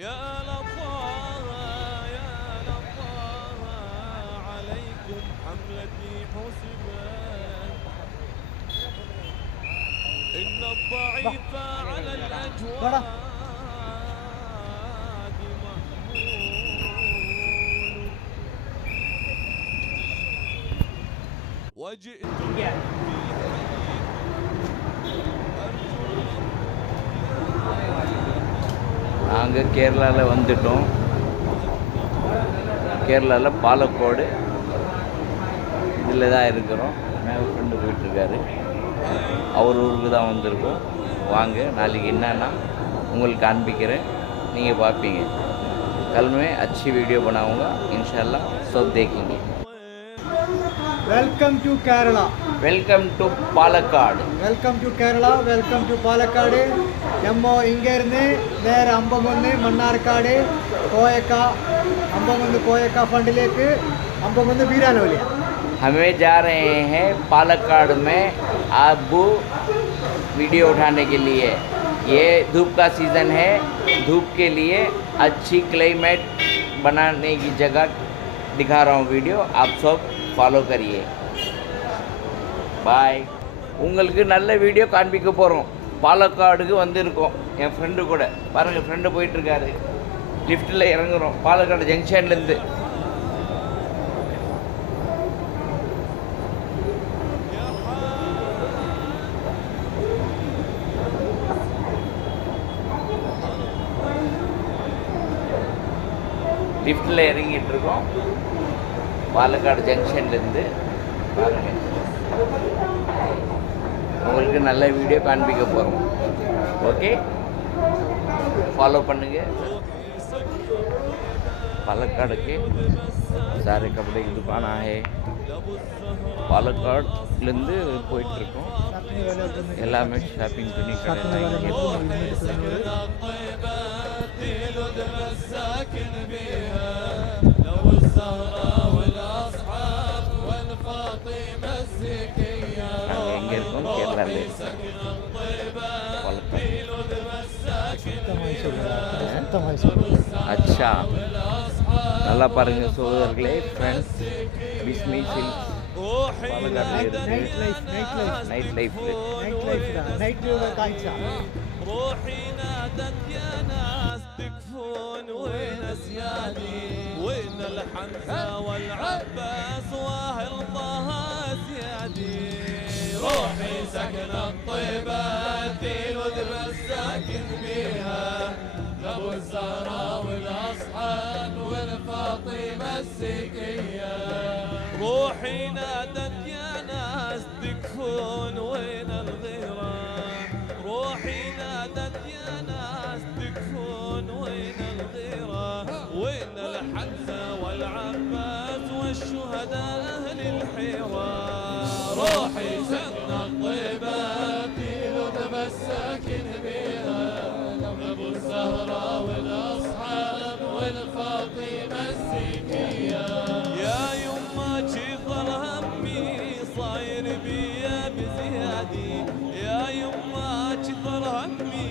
يا لطاها يا لطاها عليكم حملتي حسبان إن الضعيف على الأجواد محمول وجئت நாங்கள் கேரளாவில் வந்துட்டோம். கேரளாவில் பாலக்கோடு இதில் தான் இருக்கிறோம். மேலே ஃப்ரெண்டு போயிட்டுருக்காரு. அவர் ஊருக்கு தான் வந்திருக்கோம். வாங்க, நாளைக்கு என்னன்னா உங்களுக்கு காண்பிக்கிறேன், நீங்கள் பார்ப்பீங்க. कल में अच्छी वीडियो बनाऊंगा इंशाल्लाह, सब देखेंगे. Welcome to Kerala, welcome to Palakkad. Welcome to Kerala, welcome to Palakkad. நம்ம இங்க இருந்து நேர அம்பங்குந்து மன்னார்காடு கோயக்கா அம்பங்குந்து கோயக்கா फंडलेக்கு அம்பங்குந்து வீரானவலியா. हमें जा रहे हैं पालक्काड में अबू वीडियो उठाने के लिए. ये धूप का सीज़न है, धूप के लिए अच्छी क्लाइमेट बनाने की जगह दिखा रहा हूँ वीडियो. आप सब ஃபாலோ करिए. பாய். உங்களுக்கு நல்ல வீடியோ காண்பிக்க போகிறோம். பாலக்காடுக்கு வந்திருக்கோம் என் ஃப்ரெண்டு கூட. பாருங்கள், ஃப்ரெண்டு போயிட்டுருக்காரு. லிஃப்ட்டில் இறங்குறோம் பாலக்காடு ஜங்ஷன்லேருந்து. லிஃப்ட்டில் இறங்கிட்டு இருக்கோம் பாலக்காடு ஜங்ஷன்லேருந்து. பாருங்கள், உங்களுக்கு நல்ல வீடியோ காண்பிக்க போகிறோம். ஓகே, ஃபாலோ பண்ணுங்கள். पालक्काड के सारे कपड़े की दुकान है. பாலக்காட்லேருந்து போயிட்டுருக்கோம். எல்லாமே ஷாப்பிங் பண்ணி நாங்கள் எங்கே இருக்கோம்? கேரளாவில் இருக்கோம். अच्छा, நல்லா பாருங்க சோதர்களே, friends. Bismi Silks night life روحي نادت يا ناس تكفون وين اسيادي وين الحمزه والعباس واهل طه اسيادي. روحي سكن الطيبات الودر الساكن بيها ابو الزهراء والاصحاب والفاطمه السكيه. روحي نادت يا ناس تكفون وين الغيره. روحي نادت يا ناس تكفون وين الغيره وين الحمزه والعباس والشهداء اهل الحيره. روحي سكن الطيبات لذب الساكن بها ابو الزهراء والاصحاب والفاطمه السكيه. يا يما شفر همي صاير بيا بزيادي. يا يما شفر همي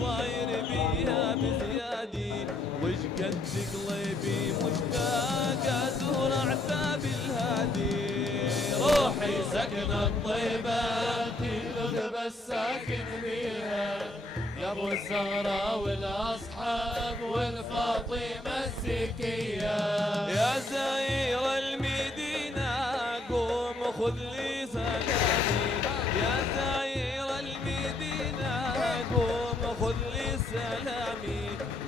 صاير بيا بزيادي. وش قد قلبي مشتاق ازور عتاب الهادي. روحي سكن الطيبات لذب الساكن بيها يا ابو الزهراء والاصحاب والفاطمه السكيه. يا زاير المدينه قوم خذ لي سلامي. يا زاير المدينه قوم خذ لي سلامي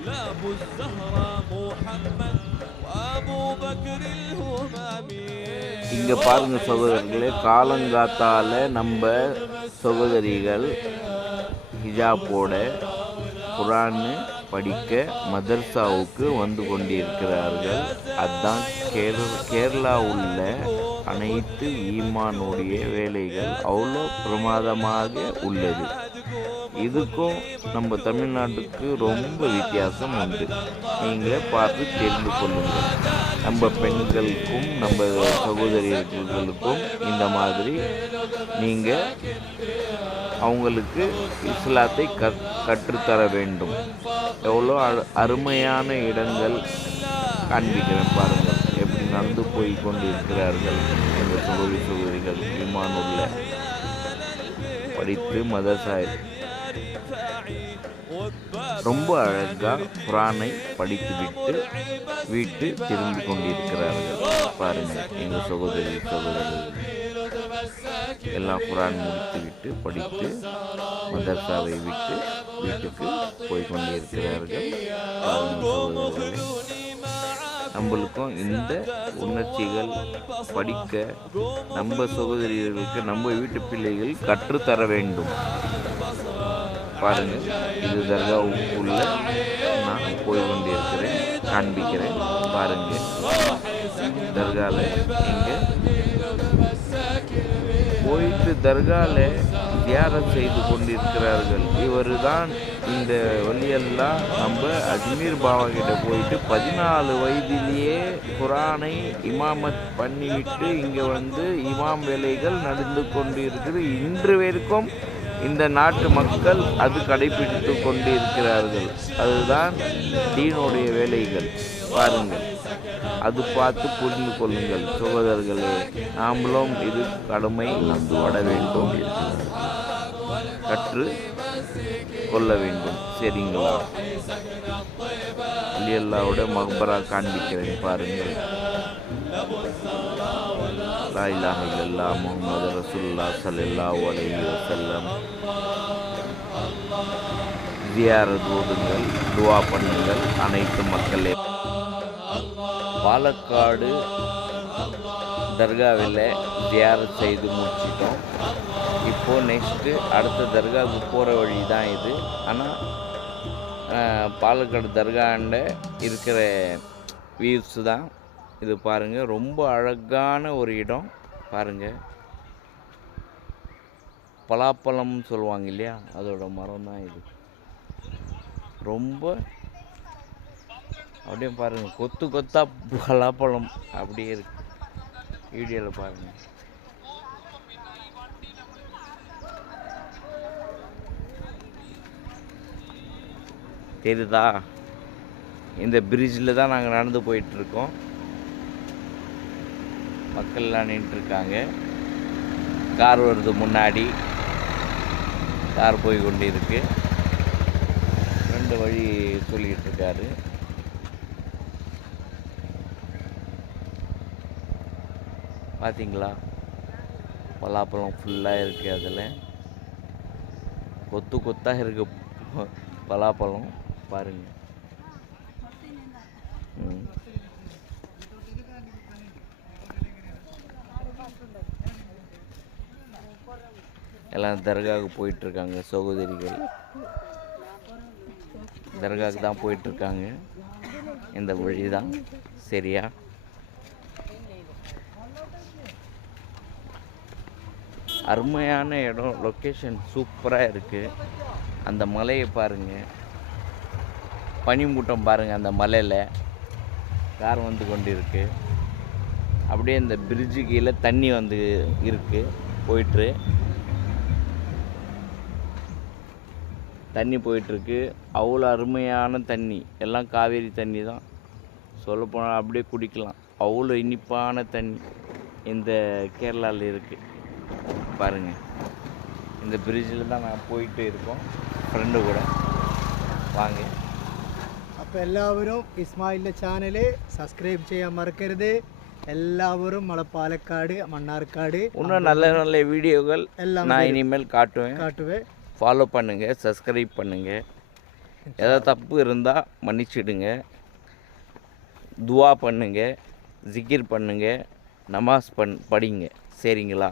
لابو الزهراء محمد وابو بكر الهمامي. இங்கே பாருங்கள் சகோதரர்களே, காலங்காத்தால நம்ம சகோதரிகள் ஹிஜாப்போட குரான் படிக்க மதர்சாவுக்கு வந்து கொண்டிருக்கிறார்கள். அதுதான் கேரளா உள்ள அனைத்து ஈமானுடைய வேலைகள் அவ்வளோ பிரமாதமாக உள்ளது. இதுக்கும் நம்ம தமிழ்நாட்டுக்கு ரொம்ப வித்தியாசம் உண்டு. நீங்களே பார்த்து தெரிந்து கொள்ளுங்கள். நம்ம பெண்களுக்கும் நம்ம சகோதரிகளுக்கும் இந்த மாதிரி நீங்கள் அவங்களுக்கு இஸ்லாத்தை கற்றுத்தர வேண்டும். எவ்வளோ அருமையான இடங்கள் காண்பிக்கிறேன் பாருங்கள். எப்படி நடந்து போய் கொண்டு இருக்கிறார்கள் எங்கள் சகோதரிகள். ஈமானுள்ள படித்து மதரசாய் ரொம்ப அழகாக குரானை படித்து விட்டு வீட்டு திரும்பி கொண்டிருக்கிறார்கள் பாருங்கள். எங்கள் சகோதரர்கள் எல்லாம் குரான் முடித்து விட்டு படித்து மதரசாவை விட்டு வீட்டுக்கு போய் கொண்டிருக்கிறார்கள். நம்மளுக்கும் இந்த உணர்ச்சிகள் படிக்க நம்ம சகோதரிகளுக்கு நம்ம வீட்டு பிள்ளைகள் கற்றுத்தர வேண்டும். பாருங்கள், இது தர்காவுக்குள்ள நான் போய் கொண்டிருக்கிறேன், காண்பிக்கிறேன் பாருங்கள். தர்காவில் இங்கே போயிட்டு தர்காவில் தியானம் செய்து கொண்டிருக்கிறார்கள். இவர் தான் இந்த வழியெல்லாம் நம்ம அஜ்மீர் பாபா கிட்ட போயிட்டு 14 வயதிலேயே குரானை இமாமத் பண்ணிவிட்டு இங்கே வந்து இமாம் வேலைகள் நடந்து கொண்டு இருக்குது. இன்று வரைக்கும் இந்த நாட்டு மக்கள் அது கடைபிடித்து கொண்டு இருக்கிறார்கள். அதுதான் தீனுடைய வேலைகள் பாருங்கள். அது பார்த்து புரிந்து கொள்ளுங்கள் சகோதரர்களே. நாமளும் இது கடமை வட வேண்டும், கற்று கொள்ள வேண்டும். சரிங்களா? அல்லாவோட மக்பரா காண்பிக்கிறேன் பாருங்கள். லா இலாஹ இல்லல்லாஹ் முஹம்மது ரசூலுல்லாஹ் ஸல்லல்லாஹு அலைஹி வஸல்லம். ஜியாரத் ஓதுங்கள், துவா பண்ணுங்கள் அனைத்து மக்களே. பாலக்காடு தர்காவில் ஜியாரத் செய்து முடிச்சிட்டோம். இப்போது நெக்ஸ்ட்டு அடுத்த தர்காவுக்கு போகிற வழி தான் இது. ஆனால் பாலக்காடு தர்காண்ட இருக்கிற வியூஸ் தான் இது பாருங்கள். ரொம்ப அழகான ஒரு இடம் பாருங்கள். பலாப்பழம்னு சொல்லுவாங்க இல்லையா, அதோட மரம் தான் இது. ரொம்ப அப்படியே பாருங்கள், கொத்து கொத்தா பலாப்பழம் அப்படியே இருக்கு. வீடியோவில் பாருங்கள். தெரியுதா? இந்த பிரிட்ஜில் தான் நாங்கள் நடந்து போயிட்டுருக்கோம். மக்கள்லாம் நின்றுருக்காங்க. கார் வருது, முன்னாடி கார் போய் கொண்டு இருக்கு. 2 வழி சொல்லிகிட்டு இருக்காரு. பார்த்தீங்களா? பலாப்பழம் ஃபுல்லாக இருக்குது. அதில் கொத்து கொத்தாக இருக்குது பலாப்பழம் பாருங்கள். எல்லாம் தர்காவுக்கு போயிட்டுருக்காங்க சகோதரிகள். தர்காவுக்கு தான் போயிட்டுருக்காங்க. இந்த வழி தான். சரியா? அருமையான இடம், லொக்கேஷன் சூப்பராக இருக்குது. அந்த மலையை பாருங்கள், பனிமூட்டம் பாருங்கள். அந்த மலையில் கார் வந்து கொண்டு இருக்குது. அப்படியே இந்த பிரிட்ஜு கீழே தண்ணி வந்து இருக்குது, போயிட்டு தண்ணி போயிட்டுருக்கு. அவ்வளோ அருமையான தண்ணி, எல்லாம் காவேரி தண்ணி தான் சொல்லப்போனால். அப்படியே குடிக்கலாம், அவ்வளோ இனிப்பான தண்ணி இந்த கேரளாவில் இருக்குது பாருங்கள். இந்த பிரிட்ஜில் தான் நான் போயிட்டு இருக்கோம் ഫ്രണ്ട് കൂടെ. വാങ്ങി. അപ്പോൾ എല്ലാവരും ഇസ്മായിലിൻ്റെ ചാനൽ സബ്സ്ക്രൈബ് ചെയ്യാൻ മറക്കരുത്. എല്ലാവരും നമ്മളെ പാലക്കാട് മണ്ണാർക്കാട് இன்னும் நல்ல நல்ல வீடியோகள் நான் இனிமேல் காட்டுவேன். ஃபாலோ பண்ணுங்கள், சப்ஸ்கிரைப் பண்ணுங்கள். ஏதாவது தப்பு இருந்தால் மன்னிச்சிடுங்க. துவா பண்ணுங்கள், ஜிகிர் பண்ணுங்கள், நமாஸ் படிங்க. சரிங்களா?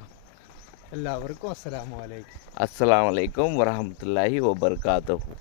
எல்லாருக்கும் அஸ்ஸலாமு அலைக்கும். அஸ்ஸலாமு அலைக்கும் வரஹ்மத்துல்லாஹி வபரகாத்துஹு.